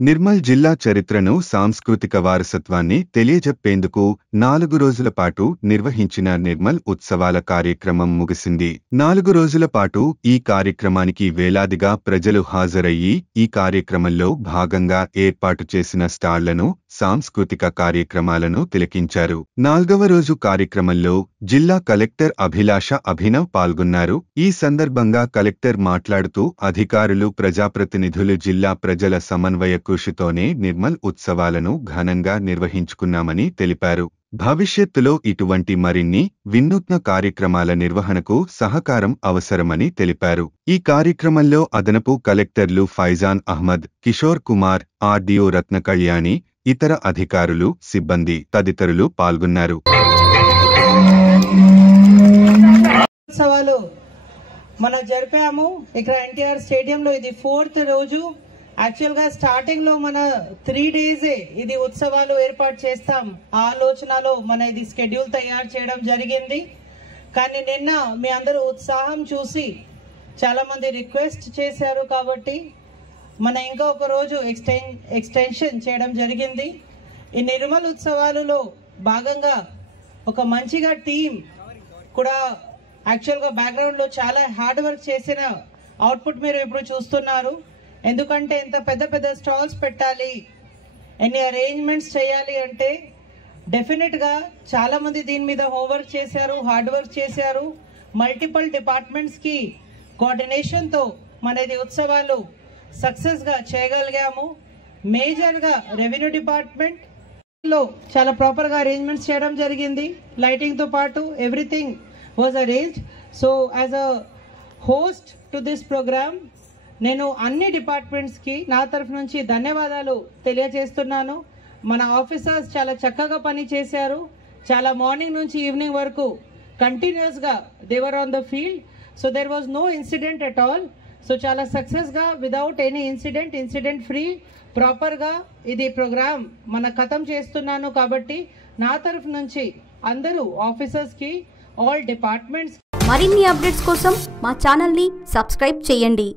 నిర్మల్ జిల్లా చరిత్రను సాంస్కృతిక వారసత్వాన్ని తెలియజెప్పేందుకు 4 రోజుల పాటు నిర్వహించిన నిర్మల్ ఉత్సవాల కార్యక్రమం ముగిసింది. 4 రోజుల పాటు ఈ కార్యక్రమానికి వేలాదిగా ప్రజలు హాజరయ్యి ఈ కార్యక్రమంలో భాగంగా ఏర్పాటు చేసిన స్టాళ్లను, సాంస్కృతిక కార్యక్రమాలను తిలకించారు. 4వ రోజు కార్యక్రమంలో జిల్లా కలెక్టర్ అభిలాష అభినవ్ పాల్గొన్నారు. ఈ సందర్భంగా కలెక్టర్ మాట్లాడుతూ అధికారులు, ప్రజాప్రతినిధులు, జిల్లా ప్రజల సమన్వయ కృషితోనే నిర్మల్ ఉత్సవాలను ఘనంగా నిర్వహించుకున్నామని తెలిపారు. భవిష్యత్తులో ఇటువంటి మరిన్ని వినూత్న కార్యక్రమాల నిర్వహణకు సహకారం అవసరమని తెలిపారు. ఈ కార్యక్రమంలో అదనపు కలెక్టర్లు ఫైజాన్ అహ్మద్, కిషోర్ కుమార్, ఆర్డీఓ రత్న కళ్యాణి, ఇతర అధికారులు, సిబ్బంది తదితరులు పాల్గొన్నారు. ఉత్సవాలు మనం జరిపాము ఇక్కడ ఎన్టీఆర్ స్టేడియంలో. ఇది 4th రోజు. యాక్చువల్ గా స్టార్టింగ్ లో మన 3 డేసే ఇది ఉత్సవాలు ఏర్పాటు చేస్తాం ఆలోచనలో మన ఇది షెడ్యూల్ తయారు చేయడం జరిగింది. కానీ నిన్న మీ అందరూ ఉత్సాహం చూసి చాలా మంది రిక్వెస్ట్ చేశారు కాబట్టి మన ఇంకా ఒక రోజు ఎక్స్టెన్షన్ చేయడం జరిగింది. ఈ నిర్మల్ ఉత్సవాలలో భాగంగా ఒక మంచిగా టీం కూడా యాక్చువల్గా బ్యాక్గ్రౌండ్లో చాలా హార్డ్ వర్క్ చేసిన అవుట్పుట్ మీరు ఇప్పుడు చూస్తున్నారు. ఎందుకంటే ఇంత పెద్ద పెద్ద స్టాల్స్ పెట్టాలి, ఎన్ని అరేంజ్మెంట్స్ చేయాలి అంటే డెఫినెట్గా చాలామంది దీని మీద హోంవర్క్ చేశారు, హార్డ్ వర్క్ చేశారు. మల్టిపుల్ డిపార్ట్మెంట్స్కి కోఆర్డినేషన్తో మన ఇది ఉత్సవాలు సక్సెస్గా చేయగలిగాము. మేజర్గా రెవెన్యూ డిపార్ట్మెంట్లో చాలా ప్రాపర్గా అరేంజ్మెంట్స్ చేయడం జరిగింది. లైటింగ్తో పాటు everything was arranged. So as a host to this program నేను అన్ని డిపార్ట్మెంట్స్కి నా తరఫు నుంచి ధన్యవాదాలు తెలియజేస్తున్నాను. మన ఆఫీసర్స్ చాలా చక్కగా పని చేశారు. చాలా మార్నింగ్ నుంచి ఈవినింగ్ వరకు కంటిన్యూస్గా they were on the field. So there was no incident at all. So చాలా సక్సెస్గా వితౌట్ ఎనీ ఇన్సిడెంట్ ఫ్రీ ప్రాపర్గా ఇది ప్రోగ్రామ్ మన ఖతం చేస్తున్నాను. కాబట్టి నా తరఫు నుంచి అందరూ ఆఫీసర్స్కి, ఆల్ డిపార్ట్మెంట్స్ మరిన్ని అప్డేట్స్ కోసం మా ఛానల్ని సబ్స్క్రైబ్ చేయండి.